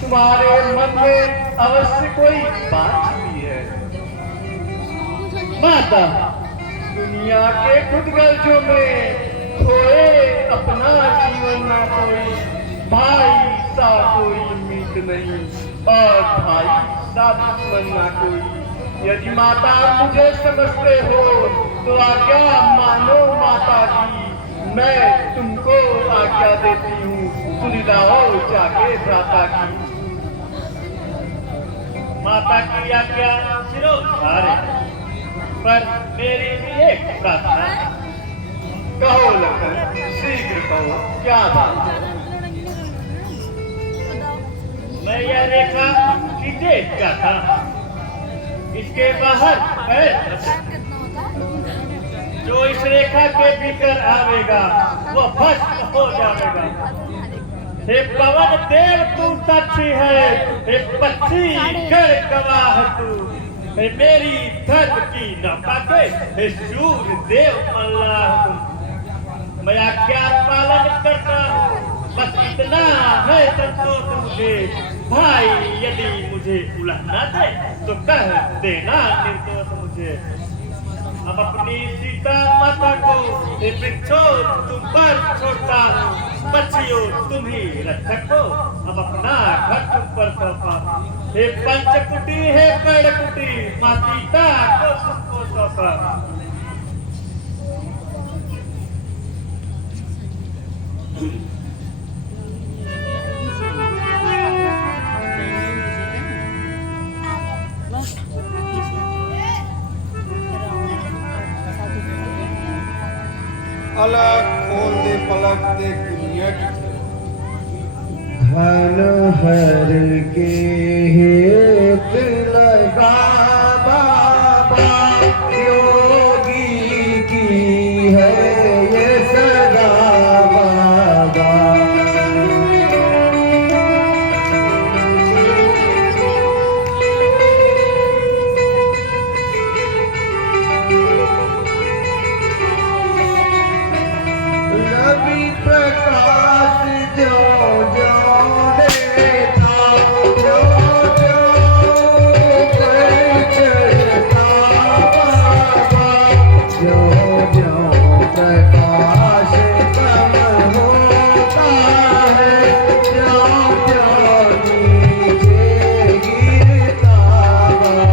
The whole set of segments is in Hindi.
तुम्हारे मन में अवश्य कोई बात भी है। माता, दुनिया के खुद गर्जों में खोए अपना जीवन ना कोई, भाई सा कोई उम्मीद नहीं और भाई सा दुश्मन ना कोई। यदि माता मुझे समझते हो तो आज्ञा मानो माता की, मैं तुमको आज्ञा देती हूँ, सुन लाओ जाके भ्राता की। माता की आज्ञा सिरोधार्य, पर मेरी भी एक प्रार्थना। कहो लखन, शीघ्र कहो, क्या बात है? मैं यह रेखा खींचे क्या था, इसके बाहर पैर रखे। जो इस रेखा के भीतर आवेगा वो भस्म हो जाएगा। हे पवन देव तू साक्षी है, हे पक्षी कर गवाह तू, हे मेरी धर्म की नौका के हे सूर्य देव अल्लाह तू। मैं आज्ञा पालन करता हूँ, बस इतना है संतोष मुझे। भाई यदि मुझे उलाहना दे तो कह देना निर्दोष मुझे। अब अपनी सीता माता को हे वृक्षों तुम पर छोड़ता हूँ, पक्षियों तुम ही रक्षक हो, अब अपना घर तुम पर सौंपा। हे पंचकुटी हे पेड़कुटी, माँ सीता को तुमको सौंपा। अलग खोल दे पलक दे दुनिया की धन हर के हेत लगा बाबा, योगी की है ये सदा बाबा। रवि प्रकाश जो जो देता, जो जो कर चढ़ता बाबा, जो जो प्रकाश कम होता है, जो जो नीचे गिरता बाबा।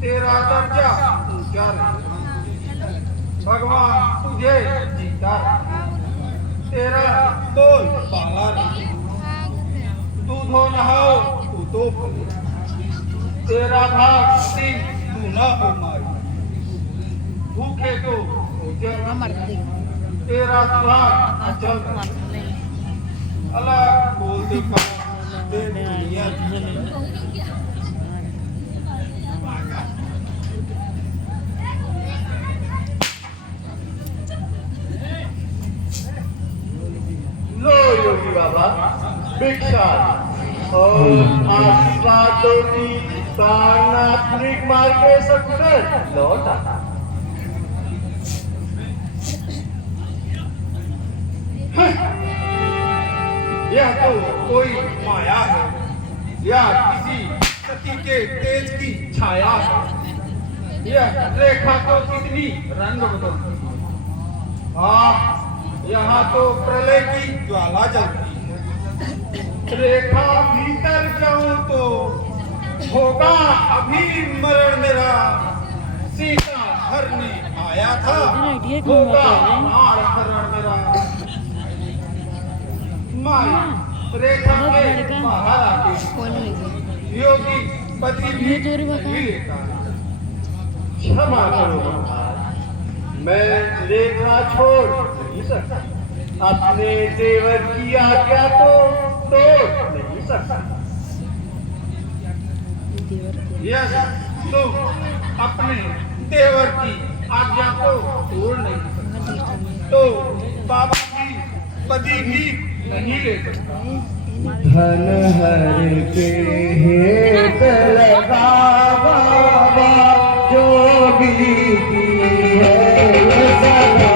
तेरा दर्जा ऊंचा रहे, भगवान तुझे जीता रहे, तेरा तोल पाला रहे, दूधो नहाओ तू तो फले, तेरा भाग दिन तू न हो माई, भूखे को भोजन, तेरा सुहाग अचल रहे। अलग बोल दे भिक्षा और आशीर्वाद दो कि प्राणात्मिक मार्ग के सकुशल लौट आता। यह तो कोई माया है या किसी सती के तेज की छाया है। यह रेखा तो कितनी रंग बदलती है। यहाँ तो प्रलय की ज्वाला जलती है। रेखा भीतर जाऊं तो होगा अभी मरण मेरा। सीता हरने आया था, होगा मार हरण मेरा। माई रेखा के बाहर आके योगी पति भी नहीं लेता। क्षमा करो महाराज, मैं रेखा छोड़ नहीं सकता। अपने देवर की आज्ञा तो तोड़ नहीं सकता। यस, तो अपने देवर की आज्ञा को तोड़ नहीं सकता तो बाबा की पति भी नहीं ले सकता। धन हर के हेत लगा बाबा जोगी की है सदा।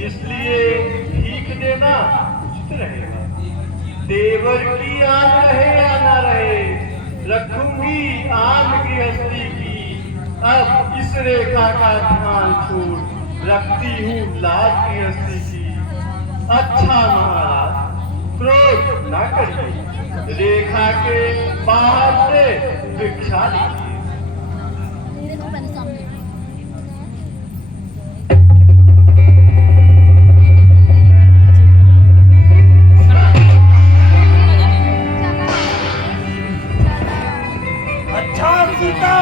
इसलिए भीख देना उचित रहेगा। देवर की आन रहे या ना रहे, रखूंगी आन गृहस्थी की। अब इस रेखा का ध्यान छोड़ रखती हूँ लाज गृहस्थी की। अच्छा महाराज, क्रोध न करिए, रेखा के बाहर से भिक्षा लीजिए। सीता,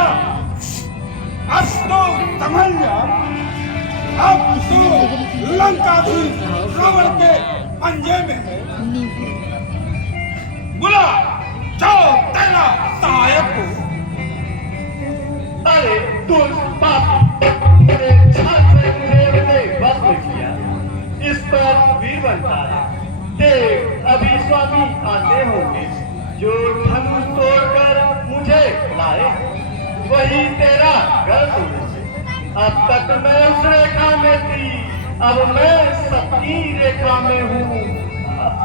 अब तो संभल जा। अब तो लंका भी रावण के पंजे में है। बुला जाओ तेरा सहायक को। अरे दुष्ट पापी, तेरे छल से मुझे बस में किया। इस पर वीर बनता है। देख, अभी स्वामी आते होंगे जो धनुष तोड़कर मुझे लाए। वही तेरा घर तोड़े। अब तक मैं उस रेखा में थी, अब मैं सती रेखा में हूँ।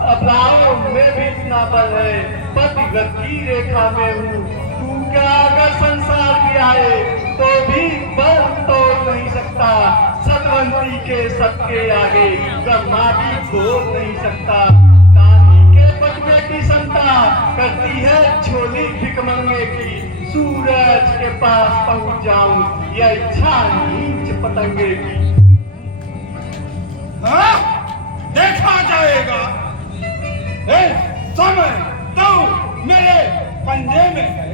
अब रावण में भी इतना बल है, पतिव्रत की रेखा में हूँ। तू क्या अगर संसार भी आए तो भी बल तोड़ नहीं सकता। सतवंती के सबके आगे ब्रह्मा भी बोल नहीं सकता। दानी के बचने की संता करती है झोली भिकमंगे की। सूरज के पास पहुंच जाऊं यह इच्छा नीच पतंगे की। देखा जाएगा। समय तो मेरे पंजे में है।